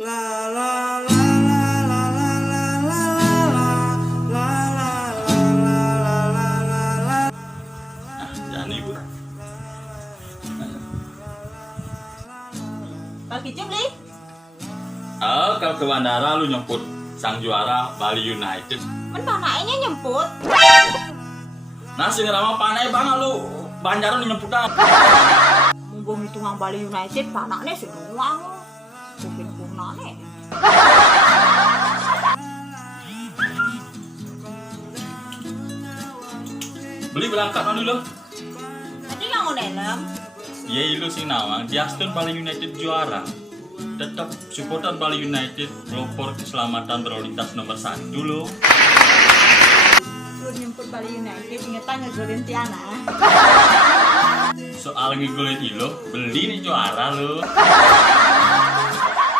Jangan ibu. Pagi Jumli. Kalau ke bandara lu nyemput sang juara Bali United. Men panaknya nyemput. Nasi ngerama panai banget lu. Banjaran nyemputan. Mumpung itu ngang Bali United panaknya seruang. Mungkin punane. Beli berangkat dulu lo. Tadi yang mau dalam. Ya lu sing nawang, Diaston Bali United juara. Tetap supportan Bali United, pelopor keselamatan berlalu lintas nomor 1 lo. Lu nyemput Bali United ingetan ngegolin Tiana. Soal ngegolin ilo, beli nih juara lo.